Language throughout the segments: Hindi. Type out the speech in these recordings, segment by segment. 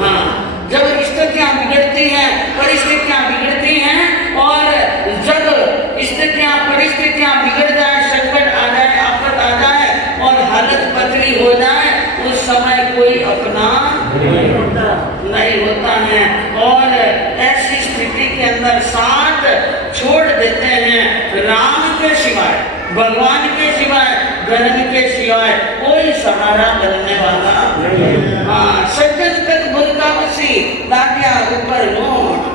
हाँ, जब स्थितियां बिगड़ती हैं, परिस्थितियां बिगड़ती हैं, और जब स्थितियां परिस्थितियां बिगड़ जाए, संकट आ जाए, आफत आ जाए और हालत पतली हो जाए, उस समय कोई अपना नहीं होता है, और ऐसी स्थिति के अंदर साथ छोड़ देते हैं। राम के सिवाय, भगवान के सिवाय, धर्म के सिवाय कोई सहारा बनने वाला नहीं। हाँ, सज्जन तक बुलकावसी दादिया ऊपर नोट,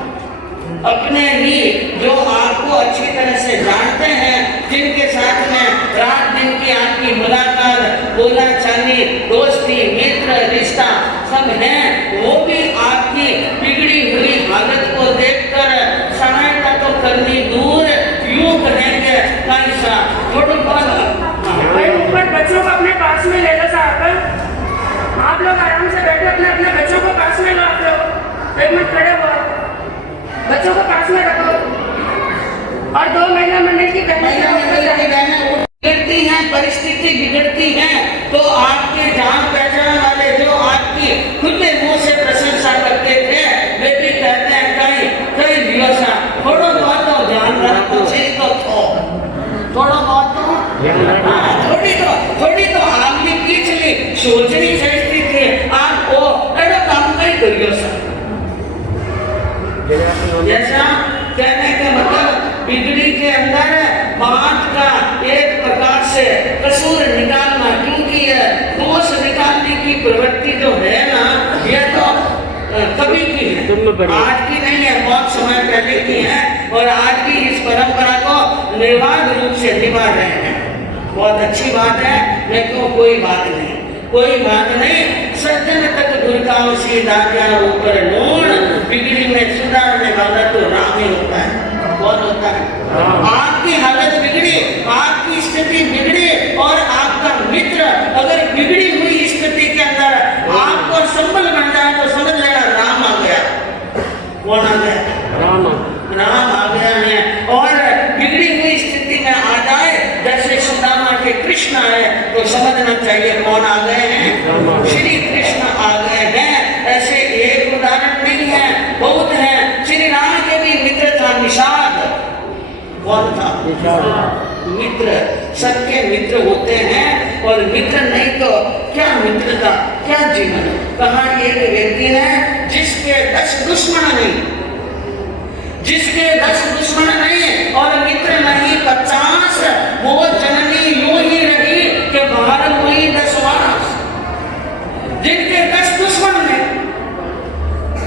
अपने ही जो आपको अच्छी तरह से जानते हैं, जिनके साथ में रात दिन की आपकी मुलाकात, बोला चाली, दोस्ती, मित्र, रिश्ता सब है, वो भी आपकी बिगड़ी हुई हालत को देखकर सहायता तो करनी दूर, यूं कहेंगे कैसा थोड़ा भाई ऊपर बच्चों को अपने पास में ले लो साहब, आप लोग आराम से बैठे, अपने अपने बच्चों को पास में लो। आप लोग 1 मिनट खड़े हो, बच्चों को पास में रखो, और 2 महिला मंडल की बहनें बिगड़ती हैं, परिस्थिति बिगड़ती है, तो आपके जान पहचान वाले जो आपकी खुले मुंह से प्रशंसा करते थे, वे भी कहते हैं कई दिवसा थोड़ा बहुत तो ध्यान रखो, थोड़ा बहुत तो थोड़ी तो आपने पिछली सोचनी चाहिए थी, आपको ऐसा काम कहीं करियो सर। जैसा कहने के मतलब बिगड़ी के अंदर बात का एक प्रकार से कसूर निकालना, क्योंकि ये दोष निकालने की प्रवृत्ति जो है ना, ये तो कभी की है, आज की नहीं है, बहुत समय पहले की है, और आज भी इस परंपरा को निर्बाध रूप से निभा रहे हैं। बहुत अच्छी बात है, लेकिन कोई बात नहीं, कोई बात नहीं। सज्जन तक दुर्गाओं से दादिया ऊपर नून, बिगड़ी में सुधारने वाला तो राम ही होता है। कौन होता है? आपकी हालत बिगड़ी, आपकी स्थिति बिगड़ी, और आपका मित्र अगर बिगड़ी हुई स्थिति के अंदर आपको संबल बन जाए, तो समझ लेना राम आ गया। कौन आ गया? राम आ गया है। और बिगड़ी हुई स्थिति में आ जाए, जैसे सुदामा के कृष्ण आए, तो समझना चाहिए कौन आ गए हैं? श्री कृष्ण आ गए हैं। ऐसे एक उदाहरण नहीं है, बहुत है। श्री राम के भी मित्र था निषाद। कौन था? मित्र। सबके मित्र होते हैं, और मित्र नहीं तो क्या मित्रता, क्या जीवन। कहा एक व्यक्ति ने जिसके 10 दुश्मन नहीं, जिसके 10 दुश्मन नहीं और मित्र नहीं 50, वो जननी यूं ही रही कि बाहर हुई 10 वास। जिनके 10 दुश्मन नहीं,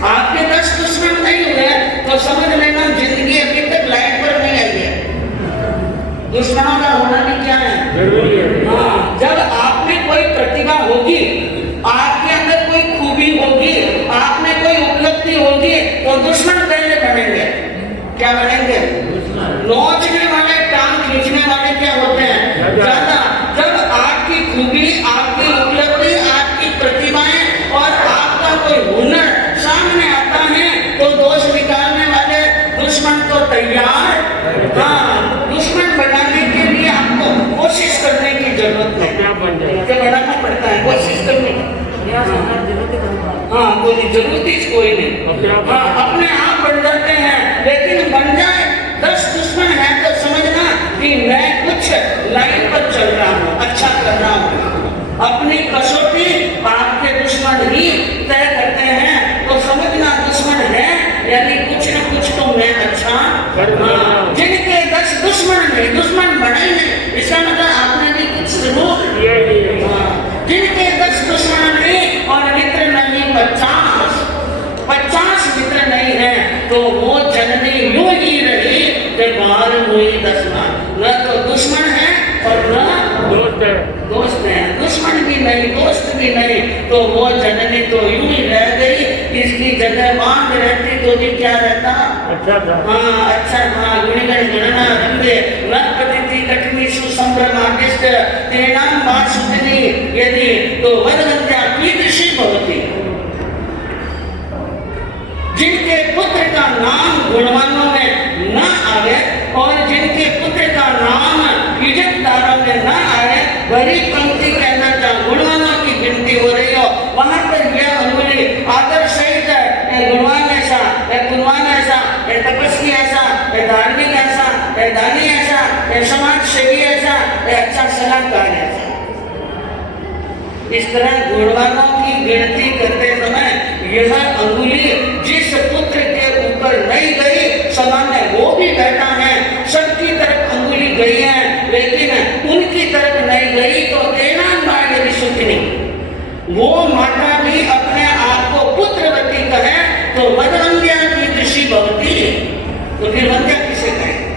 आपके 10 दुश्मन नहीं हुए, तो समझ लेना जिंदगी अभी तक लाइन पर नहीं आई है। दुश्मनों का होना भी क्या है? जरूरी है। हाँ, जब आप में कोई प्रतिभा होगी, आपके अंदर कोई खूबी होगी, आप में कोई उपलब्धि होगी, तो दुश्मन पहले बनेंगे। क्या बनेंगे? नोचने वाले, टांग खींचने वाले क्या होते हैं? ज्यादा। जब आपकी खूबी, आपकी उपलब्धि, आपकी प्रतिभाएं और आपका कोई हुनर सामने आता है, तो दोष निकालने वाले दुश्मन तो तैयार। हाँ, दुश्मन बनाने के लिए आपको कोशिश करने की जरूरत है। क्या बनाना पड़ता है? कोशिश करने की। हाँ, कोई जरूरत ही कोई नहीं। हाँ, अपने आप बन जाते हैं, लेकिन बन जाए 10 दुश्मन है तो समझना कि मैं कुछ लाइन पर चल रहा हूँ, अच्छा कर रहा हूँ। अपनी कसौटी आपके दुश्मन ही तय करते हैं, तो समझना दुश्मन है, यानी कुछ न कुछ तो मैं अच्छा। हाँ, जिनके 10 दुश्मन नहीं, दुश्मन बना ही नहीं, इसका मतलब आपने भी कुछ सुनो। जिनके 10 दुश्मन नहीं और मित्र नहीं 50 मित्र नहीं है, तो वो जननी यूं ही रही कि बाहर हुई 10 न तो दुश्मन है और न दोस्त है। दुश्मन भी नहीं, दोस्त भी नहीं, तो वो जननी तो यूं ही रह गई। इसकी जगह बांध रहती तो भी क्या रहता? अच्छा था। हाँ, अच्छा था। गुणगण गणना रंगे नरपति कठिनी सुसंभ्रमादिष्ट तेनाम वासुदिनी यदि तो वरवंत्या कीदृशी भवति। जिनके पुत्र का नाम गुणवानों में न आवे और जिनके पुत्र का नाम इज्जतदारों में न आए, बड़ी पंक्ति के अंदर जहाँ गुणवानों की गिनती हो रही हो, वहां पर यह अंगुली आदर्श सही ऐसा अच्छा सलाहकार ऐसा। इस तरह गुणवानों की गिनती करते समय यह अंगुली जिस पुत्र के ऊपर नहीं गई सामान्य वो भी बैठा है, सबकी तरफ अंगुली गई है लेकिन उनकी तरफ नहीं गई तो तेना मार्ग सुखनी। वो माता भी अपने आप को पुत्रवती कहे तो वधवंध्या की दृष्टि भवती, तो फिर वंध्या किसे कहेंगे,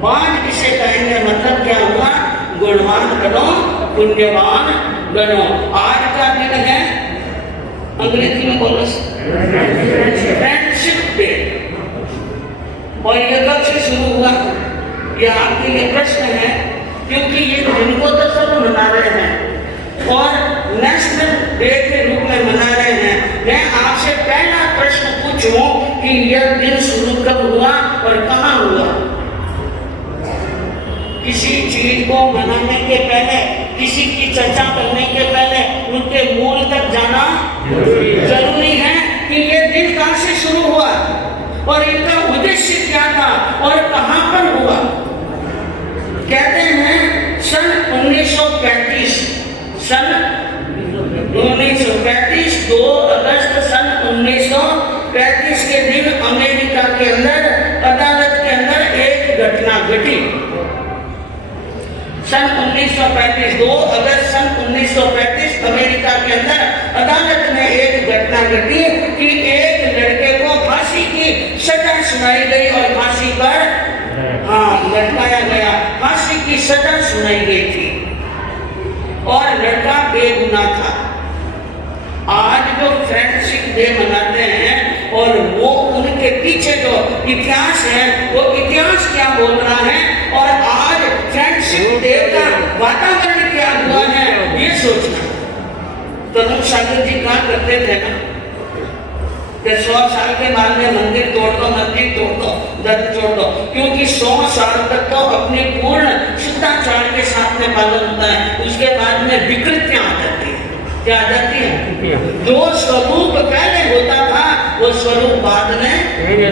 पांच किसे कहेंगे, मतलब क्या हुआ, गुणवान बनो, पुण्यवान बनो। आज का दिन है, अंग्रेजी में बोलो फ्रेंडशिप डे, और ये कब से शुरू हुआ, ये आपके लिए प्रश्न है, क्योंकि ये दिन को तो सब मना रहे हैं और नेशनल डे के रूप में मना रहे हैं। मैं आपसे पहला प्रश्न पूछूं कि यह दिन शुरू कब हुआ और कहां हुआ। किसी चीज को मनाने के पहले, किसी की चर्चा करने के पहले उनके मूल तक जाना जरूरी है कि यह दिन कहां से शुरू हुआ और इनका उद्देश्य क्या था और कहां पर हुआ। कहते हैं सन 1935, सन 1935 2 अगस्त सन 1935 के दिन अमेरिका के अंदर अदालत के अंदर एक घटना घटी। सन 1935 2 अगस्त सन 1935 अमेरिका के अंदर अदालत में एक घटना घटी कि एक लड़के को फांसी की सजा सुनाई गई और फांसी पर लटकाया गया, फांसी की सजा सुनाई गई थी और लड़का बेगुनाह था। आज जो फ्रेंडशिप डे मनाते हैं और वो उनके पीछे जो इतिहास है वो इतिहास क्या बोल रहा है और आज फ्रेंडशिप डे का वातावरण क्या हुआ है ये सोचना। तरुण सागर जी कहा करते थे ना कि 100 साल के बाद में मंदिर तोड़ दो, मस्जिद तोड़ दो, धर्म छोड़ दो, क्योंकि 100 साल तक तो अपने पूर्ण शुद्धाचार के साथ में पालन होता है, उसके बाद में विकृतियां आ जाती है। क्या आ जाती है? जो स्वरूप पहले होता था वो स्वरूप बाद में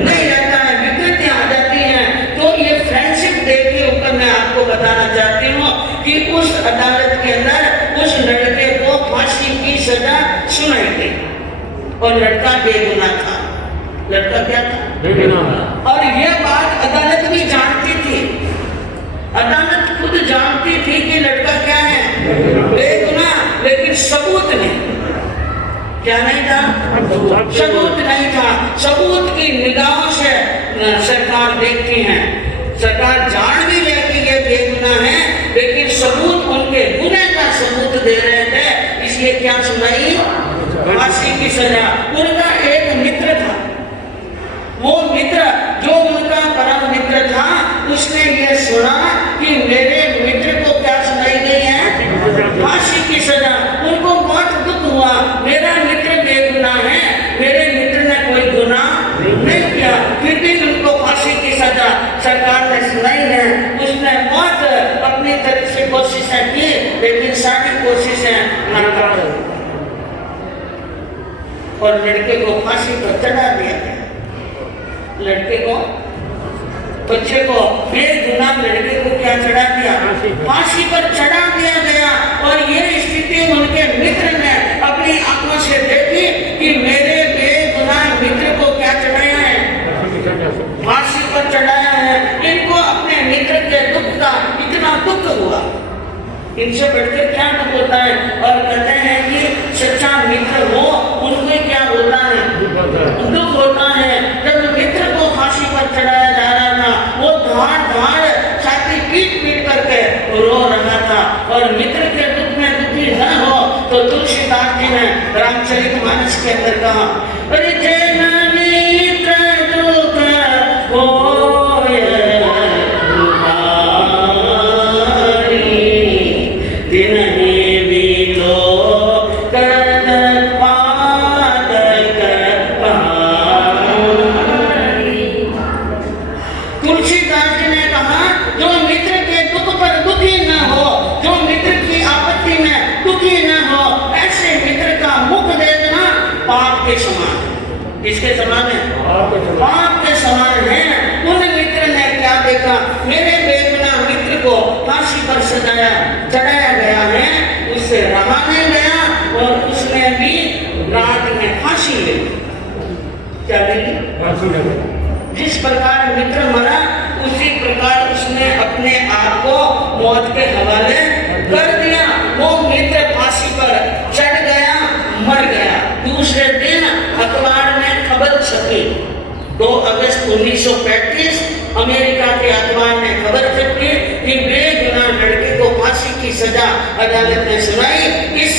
नहीं रहता है, विकृतियां आ जाती हैं। तो ये फ्रेंडशिप डे के ऊपर मैं आपको बताना चाहती हूँ कि उस अदालत के अंदर उस लड़के को फांसी की सजा सुनाई गई और लड़का बेगुनाह था। लड़का क्या था? बेगुनाह। और यह बात अदालत भी जानती थी, अदालत खुद जानती थी कि लड़का क्या है, बेगुनाह, लेकिन सबूत नहीं। क्या नहीं था? सबूत नहीं था। सबूत की निगाहों से सरकार देखती है, सरकार जान भी ले कि ये बेगुनाह है, लेकिन सबूत उनके गुनाह का सबूत दे रहे थे, इसलिए क्या सुनाई? फांसी की सजा। उनका एक मित्र था, वो मित्र जो उनका परम मित्र था, उसने ये सुना कि मेरे मित्र को क्या सुनाई गई है? फांसी की सजा। उनको बहुत दुख हुआ, मेरा मित्र बेगुनाह है, मेरे मित्र ने कोई गुनाह नहीं किया, फिर भी उनको फांसी की सजा सरकार ने सुनाई है। उसने बहुत अपनी तरफ से कोशिशें की, लेकिन सारी कोशिशें नाकाम और लड़के को फांसी पर चढ़ा दिया गया। लड़के को, बच्चे को, बेगुनाह लड़के को क्या चढ़ा दिया? फांसी पर चढ़ा दिया गया। और ये स्थिति उनके मित्र ने अपनी आंखों से देखी कि मेरे बेगुनाह मित्र को क्या चढ़ाया है? फांसी पर चढ़ाया है। इनको अपने मित्र के दुख का इतना दुख हुआ, इनसे बढ़कर क्या दुख होता है। और कहते हैं कि सच्चा मित्र हो उनमें क्या होता है? दुख होता है। जब मित्र को फांसी पर चढ़ाया जा रहा था, वो धाड़ छाती पीट करके रो रहा था। और मित्र के दुख में दुखी न हो तो तुलसीदास जी ने रामचरितमानस के अंदर कहा, अरे जय मित्र दुख होए किसके समान है? पाप के समान है। उन मित्र ने क्या देखा? मेरे बेगुनाह को फांसी पर चढ़ाया गया है, उससे रहा नहीं गया और उसने भी रात में फांसी ली। क्या ली? जिस प्रकार मित्र मरा उसी प्रकार उसने अपने आप को मौत के हवाले कर दिया। वो मित्र फांसी पर चढ़ गया, मर गया। दूसरे दिन अखबार में खबर छपी, 2 अगस्त 1935 अमेरिका के अखबार ने खबर छपी कि बेगुनाह लड़के को फांसी की सजा अदालत ने सुनाई। इस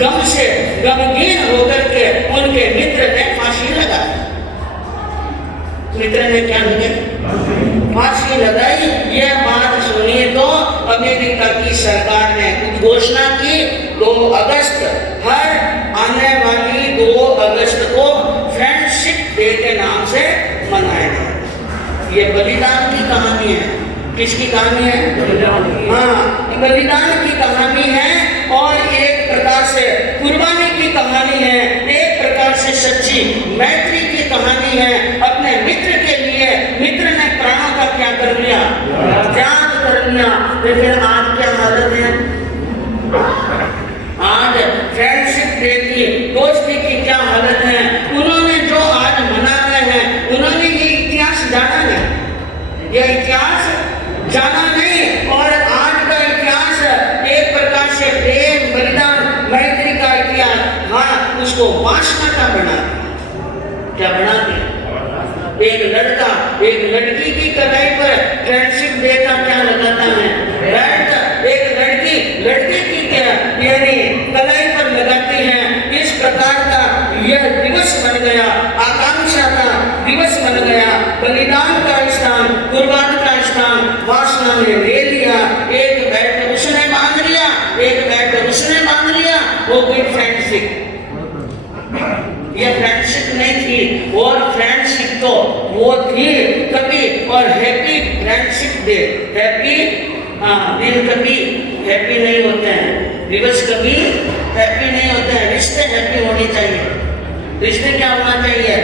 गम से गमगीन होकर के उनके मित्र ने फांसी लगाई। मित्र ने क्या फांसी लगाई। यह बात सुनी तो अमेरिका की सरकार ने घोषणा की 2 अगस्त, हर आने वाली 2 अगस्त को फ्रेंडशिप डे के नाम से मनाएगा। ये बलिदान की कहानी है। किसकी कहानी है? हाँ, बलिदान की कहानी है और एक प्रकार से कुर्बानी की कहानी है, एक प्रकार से सच्ची मैत्री की कहानी है। अपने मित्र के लिए मित्र ने प्राणों का क्या कर लिया? त्याग कर लिया। लेकिन आज क्या हालत है? आज फ्रेंडशिप डे की, दोस्ती की क्या हालत है? उन्होंने जो आज मना रहे हैं, उन्होंने ये इतिहास जाना नहीं, ये इतिहास जाना नहीं। और आज का इतिहास एक प्रकार से प्रेम, बलिदान, मैत्री का इतिहास, हाँ, उसको वासना का बना। क्या बना दिया? एक लड़का एक लड़की की कलाई पर फ्रेंडशिप डे का क्या लगाता है? एक लड़की लड़के की क्या यानी कलाई पर लगाती है। इस प्रकार का यह दिवस बन गया, आकांक्षा का दिवस बन गया। बलिदान का स्थान, कुर्बान का स्थान वासना ने ले लिया। एक बैठ उसने बांध लिया, एक बैठ उसने बांध लिया, वो कोई फ्रेंडशिप। यह फ्रेंडशिप नहीं थी। और फ्रेंडशिप तो वो थी कभी, और हैप्पी फ्रेंडशिप डे, हैप्पी दिन कभी हैप्पी नहीं होते हैं, दिवस कभी हैप्पी नहीं होते हैं। रिश्ते हैप्पी होने चाहिए। रिश्ते क्या होना चाहिए?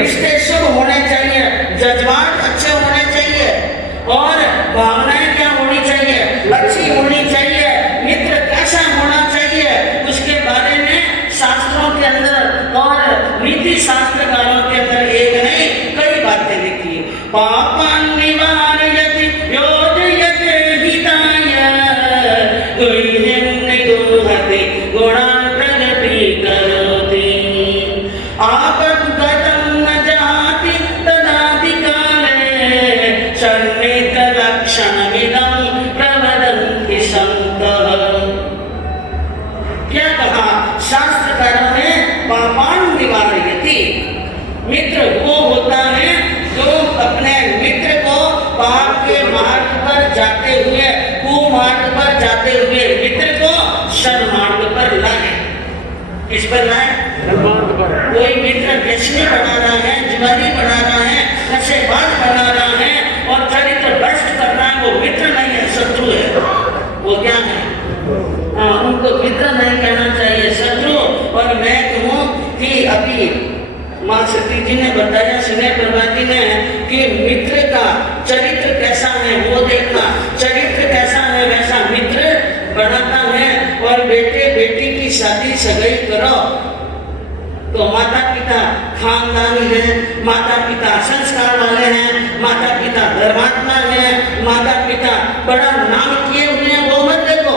रिश्ते शुभ होने चाहिए, जज्बात अच्छे होने चाहिए और भावनाएं क्या होनी चाहिए? अच्छी होनी चाहिए। मित्र कैसा होना चाहिए उसके बारे में शास्त्रों के अंदर और नीति शास्त्रकारों के अंदर एक नहीं कई बातें लिखी है। पापं निवारयति योजयते हिताय गुह्यं निगूहति गुणान् प्रगति करोति आपद्गतं न जाति तदादिकाले सन्निहितलक्षणमिदं प्रवदन्ति सन्तः। क्या कहा शास्त्रकारों ने? पापान निवारयति। मित्र वो होता है जो अपने मित्र को पाप के मार्ग पर जाते हुए, कुमार्ग पर जाते हुए मित्र को सन्मार्ग पर लाए। किस पर लाए? कोई मित्र व्यसनी बना रहा है, जुआरी बना रहा है, नशेबाज बना रहा है और चरित्र भ्रष्ट कर रहा है, वो मित्र नहीं है, शत्रु है। वो क्या है? उनको मित्र नहीं कहना चाहिए, शत्रु। और मैं कहूँ कि अभी माँ सती जी ने बताया, स्नेह प्रभा जी ने, कि मित्र का चरित्र कैसा है वो देखना। चरित्र कैसा है वैसा मित्र बनाता है। और बेटे बेटी की शादी सगाई करो तो माता पिता खानदानी है, माता पिता संस्कार वाले हैं, माता पिता धर्मात्मा है, माता पिता बड़ा नाम किए हुए हैं, वो मत देखो।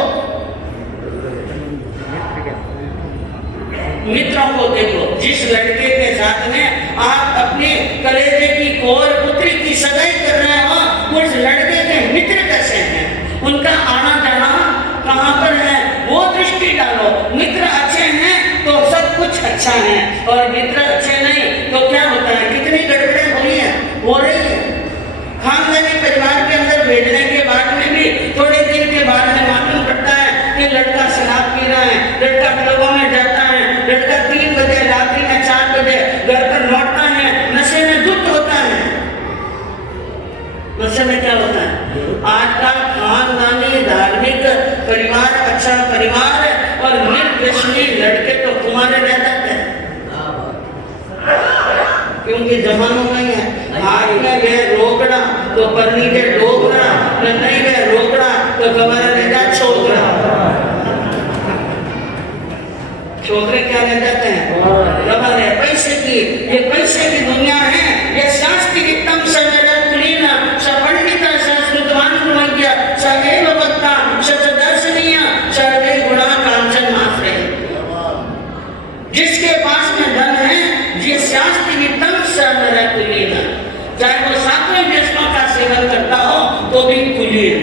मित्रों को देखो। जिस लड़के के साथ में आप अपने कलेजे की कोर पुत्री की सगाई कर रहे हो, उस लड़के के मित्र कैसे हैं, उनका आना जाना कहाँ पर है, वो दृष्टि डालो। मित्र अच्छे हैं तो सब कुछ अच्छा है, और मित्र अच्छे नहीं तो क्या होता है? कितनी गड़बड़ें हुई हैं, हो रही है। खानदानी परिवार के अंदर भेजने के बाद में भी थोड़े दिन के बाद में मालूम पड़ता है कि लड़का शराब पी रहा है, लड़का क्लबों में जाता है, लड़का 3 बजे रात्रि में 4 बजे घर पर लौटता है, नशे में धुत होता है। नशे में क्या होता है? आज का खानदानी धार्मिक परिवार अच्छा परिवार है और निर्व्यसनी लड़के तो कुमारे रह जाते हैं, क्योंकि जमाना नहीं है। हाथ में गए रोकड़ा तो परनी के डोगरा, नहीं गए रोकड़ा तो हमारा रहता छोकरा। छोकरे क्या रह जाते हैं? हमारे पैसे की, ये पैसे की दुनिया है। ये शास्त्र की तम सवेरा कुलीन सपंडित संस्कृतवान कुमज्ञ सदैव वक्ता सचदर्शनीय सर्वे गुणा कांचन मात्र। जिसके पास में धन है, ये शास्त्र की तम सवेरा कुलीन, चाहे वो सातवें व्यसनों का सेवन करता हो तो भी कुलीन।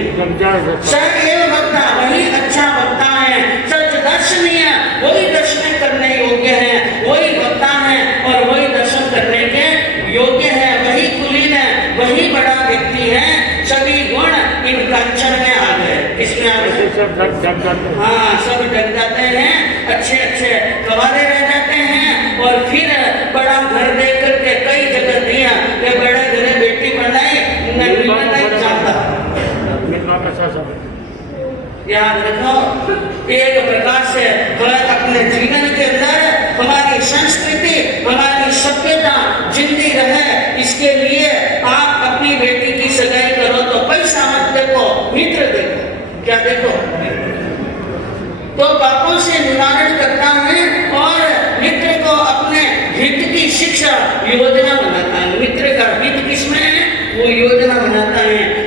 सदैव वक्ता, वही अच्छा वक्ता है। सच दर्शनीय, वही दर्शन करने योग्य है, वही वक्ता है और वही दर्शन करने के योग्य है। वही कुलीन है, वही बड़ा व्यक्ति है। सभी गुण इन कंचन में आ गए। इसमें आ गए, हाँ, सब डर जाते हैं। अच्छे अच्छे कवारे रह जाते हैं और फिर बड़ा घर देख करके कई जगह दिया कि बड़े घरे बेटी बनाई नहीं जाता। याद रखो, एक प्रकार से हमें अपने जीवन के अंदर हमारी संस्कृति, हमारी सभ्यता जिंदी रहे, इसके लिए आप अपनी बेटी की सगाई करो तो पैसा मत देखो, मित्र देखो। क्या देखो? तो बापों से निवारण करता है और मित्र को अपने हित की शिक्षा योजना बनाता है। मित्र का हित किसमें है? वो योजना बनाता है।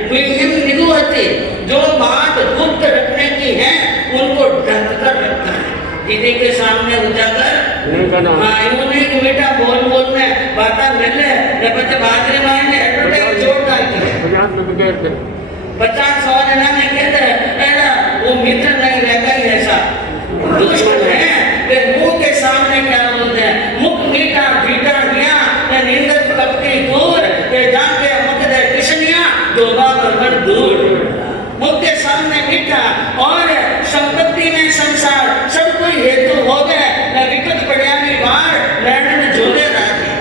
जो बात गुप्त रखने की है उनको ढक कर रखता है, दीदी के सामने उजागर। हाँ, इन्होंने बेटा बोल बोल में बात मिल रहे बच्चे बात रे मारने एडवर्टाइज जोड़ता है। 50-100 जना ने कहते हैं वो मित्र नहीं रहता ही ऐसा दुश्मन है। फिर मुंह के सामने क्या बोलते हैं? मुख मीठा भीटा गया नींद कपटी दूर जाके मुख दे किशनिया डोबा बरबर दूर। मुख के सामने मीठा और संपत्ति में संसार सब कोई हेतु हो गए न विकट पड़िया में बाढ़ लैंड में झोले राजे।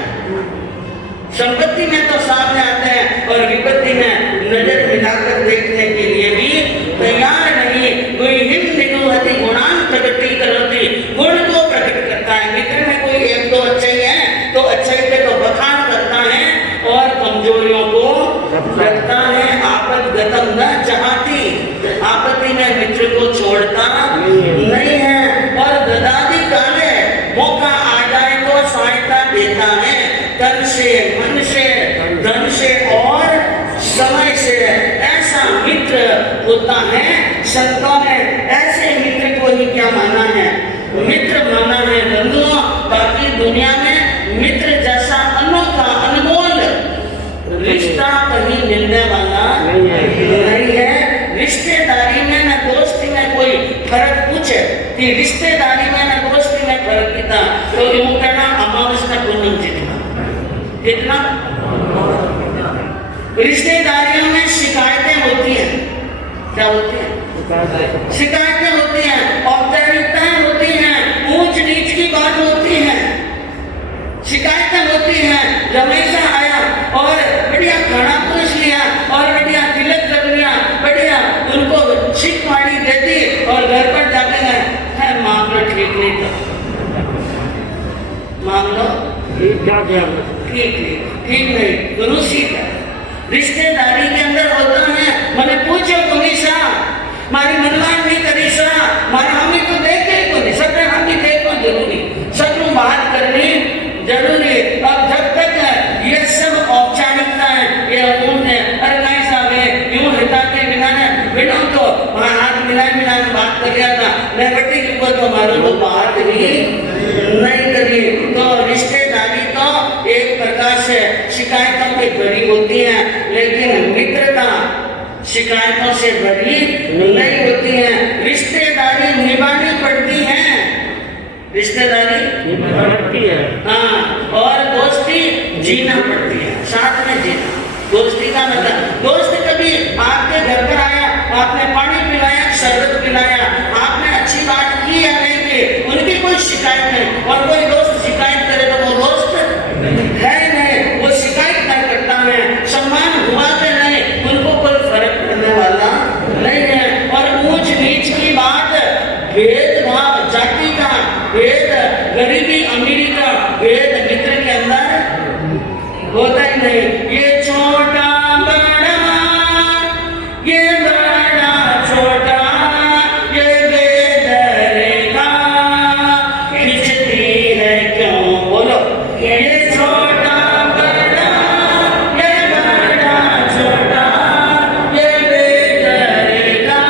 संपत्ति में तो सामने आते हैं और विपत्ति में नजर मिलाकर देखने के लिए भी तैयार नहीं। कोई हिम निगुहति गुणान प्रगति करती, गुण को प्रकट करता है। मित्र में कोई एक दो अच्छे है तो अच्छाई पे तो बखान करता है और कमजोरियों को रखता है। आपद गतम न चाहती, आपत्ति में मित्र को छोड़ता नहीं है। और ददादी काले, मौका आ जाए तो सहायता देता है। तन से, मन से, धन से और समय से। ऐसा मित्र होता है। संतों ने ऐसे मित्र को ही क्या माना है? मित्र माना है बंधुओं। बाकी दुनिया में मित्र जैसा अनोखा अनमोल रिश्ता कहीं मिलने वाला नहीं है। रिश्तेदारी में न दोस्ती में कोई फर्क पूछे कि रिश्तेदारी में न दोस्ती में फर्क कितना, तो यूं कहना अमावस्या पूनम कितना। रिश्तेदारियों में शिकायतें होती हैं। क्या होती है? शिकायतें होती हैं, औपचारिकताएं होती हैं, ऊंच नीच की बात होती है, शिकायतें होती हैं। हमेशा आया और बढ़िया खाना पूछ लिया और बढ़िया तिलक कर लिया, बढ़िया उनको शिकवाड़ी दे दी और घर पर जाते हैं मामला ठीक नहीं था। मामला ठीक नहीं, रूसी का रिश्तेदारी के अंदर होता है। मैंने पूछो कुनिशा मारी मनमान नहीं करी सा, मारा हमें तो देखे को नहीं सकते, हम भी देखो जरूरी, सबको बात करनी जरूरी। अब जब तक ये सब औपचारिकता है, ये अमूल है, अरे नहीं साहब यूं हिता के बिना बिना तो हाथ मिला बात कर लिया था, मैं बेटी के ऊपर तो मालूम तो बात भी नहीं करी। तो रिश्तेदारी तो एक प्रकार से शिकायतों की भरी होती है, लेकिन मित्रता शिकायतों से भरी नहीं होती है। रिश्तेदारी निभानी पड़ती है, रिश्तेदारी पड़ती है हाँ, और दोस्ती जीना पड़ती है, साथ में जीना। दोस्ती का मतलब दोस्त कभी आपके घर पर आया, आपने पानी पिलाया, शरबत पिलाया, आपने अच्छी बात की या नहीं की, उनकी कोई शिकायत नहीं। और कोई दोस्त शिकायत करे तो वो दोस्त है नहीं, वो शिकायत नहीं करता है, सम्मान हुआ कि नहीं उनको कोई फर्क पड़ने वाला नहीं है। और ऊंच नीच की बात, भेदभाव, जाति का भेद, गरीबी अमीरी का भेद मित्र के अंदर होता ही नहीं। ये छोटा बड़ा, ये बड़ा छोटा ये छोटा बड़ा, ये बड़ा छोटा, ये बेदर्दा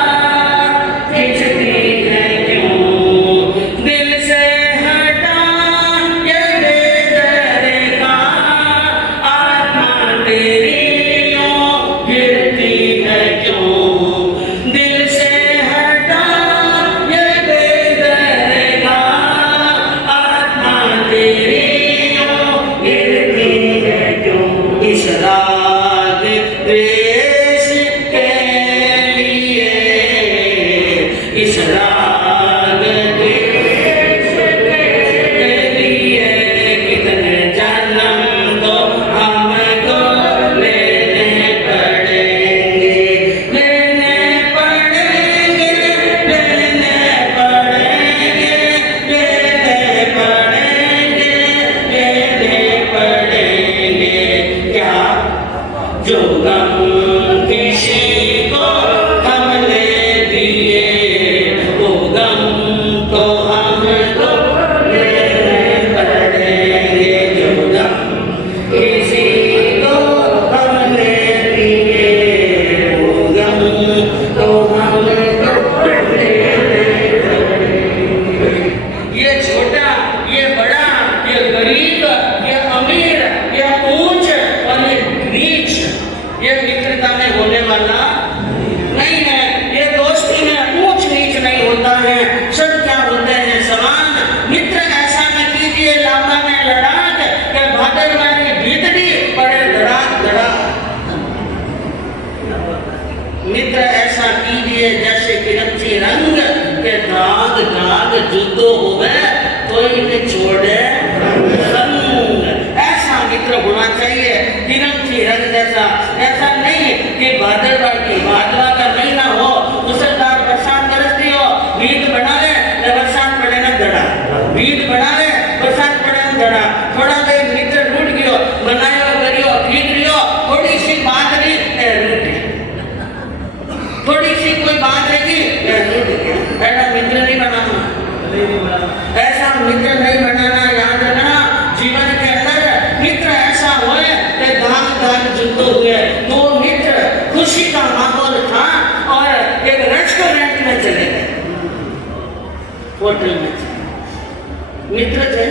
खिंचती है क्यों दिल से हटा, ये बेदर्दा आत्मा तेरी यूं गिरती है क्यों दिल से हटा, ये बेदर्दा आत्मा तेरी यूं गिरती है क्यों। इस राग द्वेष के लिए, इस राग द्वेष के लिए कितने जन्म तो हमको लेने पड़ेंगे, लेने पड़ेंगे, लेने पड़ेंगे, लेने पड़ेंगे, लेने पड़ेंगे। क्या जो गम किसी को हमने दिए, वो गम तो हमको लेने पड़ेंगे। जो गम किसी को हमने दिए, वो गम तो हमको लेने पड़ेंगे। ये छोटा, ये बड़ा, ये गरीब, ये अमीर, ये ऊंच और ये नीच, ये मित्रता में होने वाला नहीं है। ये दोस्ती में ऊंच नीच नहीं होता है, सब क्या होते हैं समान। मित्र ऐसा न कीजिए लांबा में लड़ाक, के भादर वाली भीतरी पड़े धड़ाक धड़ाक। मित्र ऐसा कीजिए जैसे किरंची रंग के दाग दाग जुदो होवे, कोई ने छोड़े संग। ऐसा मित्र होना चाहिए किरंची रंग जैसा। ऐसा नहीं कि भादरवा की भादवा का महीना हो, मुसलधार बरसात बरसती हो, भीत बना ले बरसात पड़े ना धड़ा, भीत बना ले बरसात पड़े ना धड़ा। थोड़ा देर मित्र रूठ गयो, बनायो करियो ठीक रियो, थोड़ी सी बात रही रूठ, थोड़ी सी कोई बात रहेगी ऐसा मित्र नहीं बनाना, ऐसा मित्र नहीं बनाना। याद रखना जीवन के अंदर मित्र ऐसा होए कि दाग दाग जुटो हुए। तो मित्र खुशी का माहौल था और एक रेस्टोरेंट में चले गए, होटल में मित्र थे।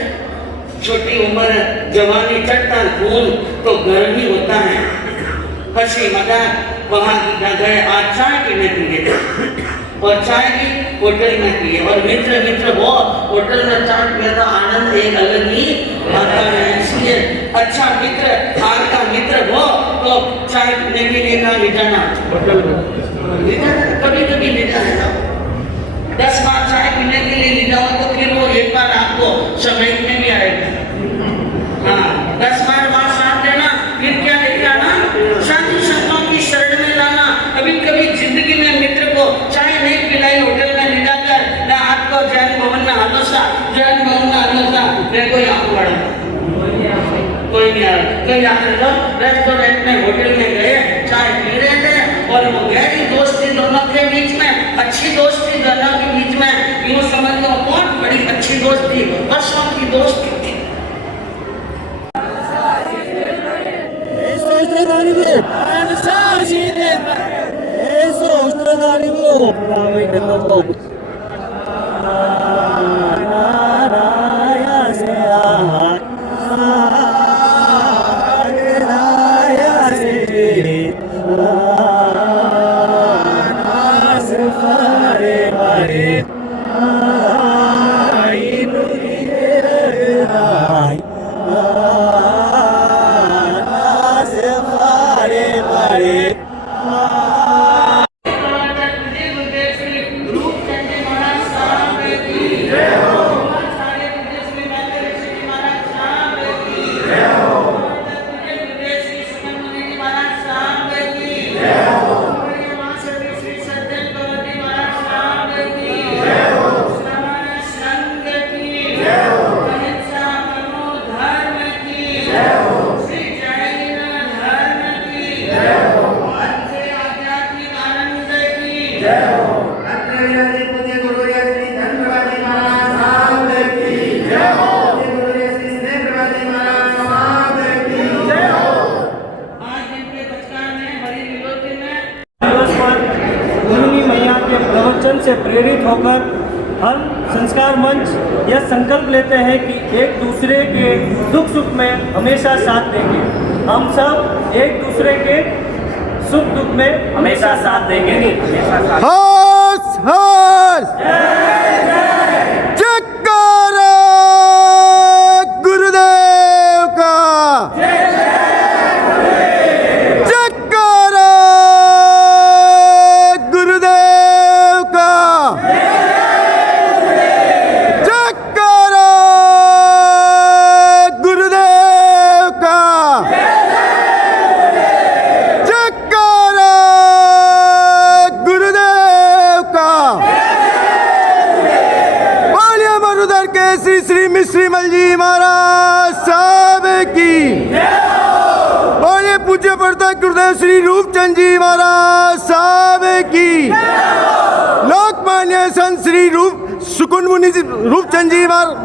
छोटी उम्र, जवानी, चढ़ता खून तो गर्मी होता है, हंसी मजाक वहां गए। आज चाय पीने के लिए और चाय भी होटल में पिए, और मित्र मित्र वो होटल में चाय पिए तो आनंद एक अलग ही आता है। इसलिए अच्छा मित्र, आपका मित्र वो तो चाय पीने के लिए कहाँ ले जाना, होटल में कभी कभी ले जाना। 10 बार चाय पीने के लिए ले जाओ तो फिर वो एक बार आपको समय में भी आएगा। हाँ, 10 बार वहां साथ देना, फिर क्या लेके आना, साथी संतों की शरण में लाना। कभी कभी जिंदगी में मित्र को चाय नहीं पिलाई, होटल में ले जाकर ना आपको जैन भवन में हलोसा, जैन भवन में हलोसा, मेरे को यहाँ पड़ा कोई नहीं आया, कोई आने तो रेस्टोरेंट में होटल में गए, चाय पी रहे थे और वो गहरी दोस्ती दोनों के बीच में, अच्छी दोस्ती दोनों के बीच में, यूँ समझ लो बहुत बड़ी अच्छी दोस्ती, वर्षों की दोस्ती थी। रूप प्रेरित होकर हम संस्कार मंच यह संकल्प लेते हैं कि एक दूसरे के दुख सुख में हमेशा साथ देंगे। हम सब एक दूसरे के सुख दुख में हमेशा साथ देंगे। हर्ष हर्ष जयकारा गुरुदेव का, जयकारा गुरुदेव का, जयकारा गुरुदेव का, जयकारा गुरुदेव का। बोलिए मरुधर के श्री श्री मिश्रीमल जी महाराज साहब की। बोलिए पूज्य प्रताप गुरुदेव श्री रूपचंद जी महाराज साहब की। लोकमान्य संत श्री रूप सुकुन मुनि रूपचंद जी महाराज।